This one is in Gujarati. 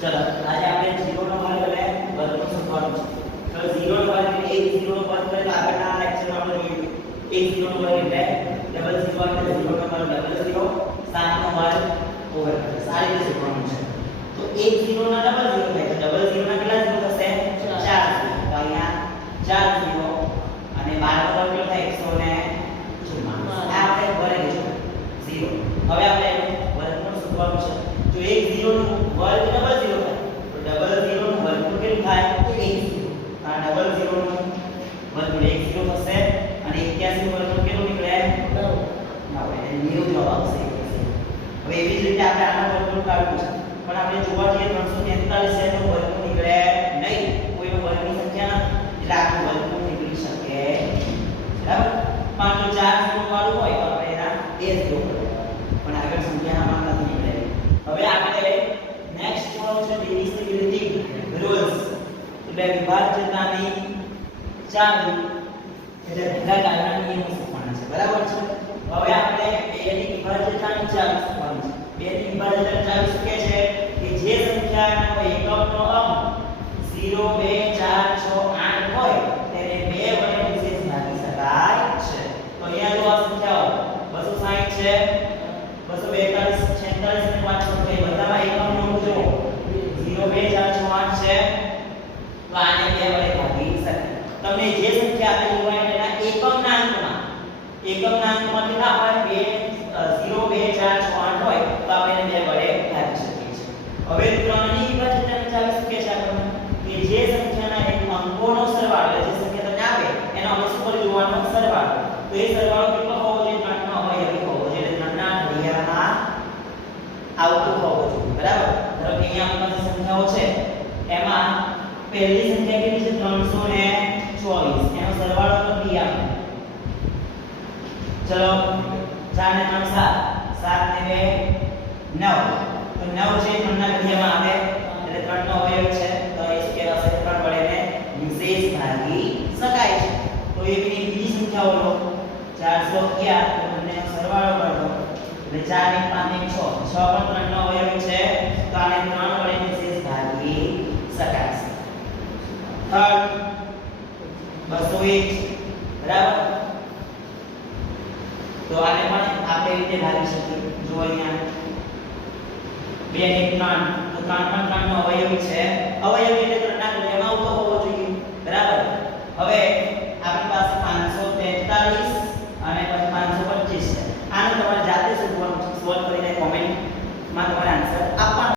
ચલો આજે આપણે 0 નો વર્ગ અને વર્ગમૂળ શોધવાનું છે. તો 0 નો વર્ગ એટલે 1 0 નો વર્ગ એટલે આગળના લેક્ચરમાં આપણે જોયું 1 0 નો વર્ગ એટલે 0 0 એટલે 0 નો વર્ગ 0 7 નો વર્ગ ઓવર સારી રીતે શોધવાનું છે. તો 1 0 ના ડબલ 0 થાય તો ડબલ 0 ના કેટલા 0 થશે 4 તો અહીંયા 4 0 અને 12 નો વર્ગ કેટલો થાય 154 આ આપણે વર્ગ છે 0. હવે આપણે એનું વર્ગમૂળ શોધવાનું છે. જો 1 0 નું વર્ગ ડબલ 0 થાય તો ડબલ 0 નું વર્ગમૂળ કેટલું થાય 1 0. આ ડબલ 0 નું વર્ગમૂળ 1 0 થશે અને 81 નું વર્ગમૂળ કેટલું નીકળે 9. આપણે 90 જવાબ આવશે. હવે એવી જ રીતે આપણે આનો વર્ગમૂળ કાઢવું છે પણ આપણે જોવા જઈએ 343 એનો વર્ગમૂળ નીકળે નહીં. કોઈનો વર્ગની સંખ્યા નથી એટલે આનો વર્ગમૂળ નીકળી શકે બરાબર. પણ જો 4 0 વાળું હોય તો આપણે એના 2 0 પણ આગળ સંખ્યા આમાં નથી નીકળે. હવે આપણે નેક્સ્ટ જોવાનું છે ડિવિઝિબિલિટી રૂલ્સ એટલે વિભાજ્યતાની ચાવી એટલે ભાગાકારના નિયમો શીખવાના છે બરાબર છે. હવે આપણે 2 ની વિભાજ્યતાની ચાવી શીખવાની છે. 2 ની વિભાજ્યતાની ચાવી શું કહે છે કે જે સંખ્યાનો એકમનો અંક 0 2 4 6 8 હોય તેને 2 વડે વિશેષ ભાગી શકાય છે. તો અહીંયા જો આ સંખ્યાઓ 260 છે 242 46 અને 500 એ બધામાં એકમનો અંક જો 0 2 4 6 8 છે તો આને 2 વડે ભાગી શકાય. તમને જે સંખ્યા આપેલી હોય એના એકમના અંકમાં કેટલા હોય 0 2 4 6 8 હોય તો આપણે એને 2 વડે ભાગી શકીએ છીએ. હવે 3 ની વિભાજ્યતાની ચાવી શું કહે છે આપણને કે જે સંખ્યાના એક અંકોનો સરવાળો જે સંખ્યા તમને આપે એનો આપણે શું કરી જોવાનો સરવાળો. તો એ સરવાળો કેટલો હોવો જોઈએ 3 નો અવયવી હોવો જોઈએ એટલે 3 ના ઘડિયામાં આવતો હોવો જોઈએ બરાબર. ધારો કે અહીંયા આપણી પાસે સંખ્યાઓ છે એમાં પહેલી સંખ્યા કેટલી છે 324 એનો સરવાળો લખીએ આપણે. ચલો 4 ને 3 7 7 ને 2 9 તો 9 છે 3 ના ઘડિયામાં આવે એટલે 3 નો અવયવ છે તો એ શું કહેવાશે 3 વડે ને વિશેષ ભાગી શકાય છે. તો એવી બીજી સંખ્યાઓ લો 411 તો બંનેનો સરવાળો કરો એટલે 4 1 5 1 6 6 પણ 3 નો અવયવ છે તો આને 3 વડે વિશેષ ભાગી શકાય છે. 201 બરાબર. તો આને પણ આપણે રીતે ભાગી શકીએ. જો અહીંયા 2 ને 3 તો 3 પણ 3 નો અવયવી છે. અવયવી એટલે 3 ના ઘડિયામાં આવતો હોવો જોઈએ બરાબર. હવે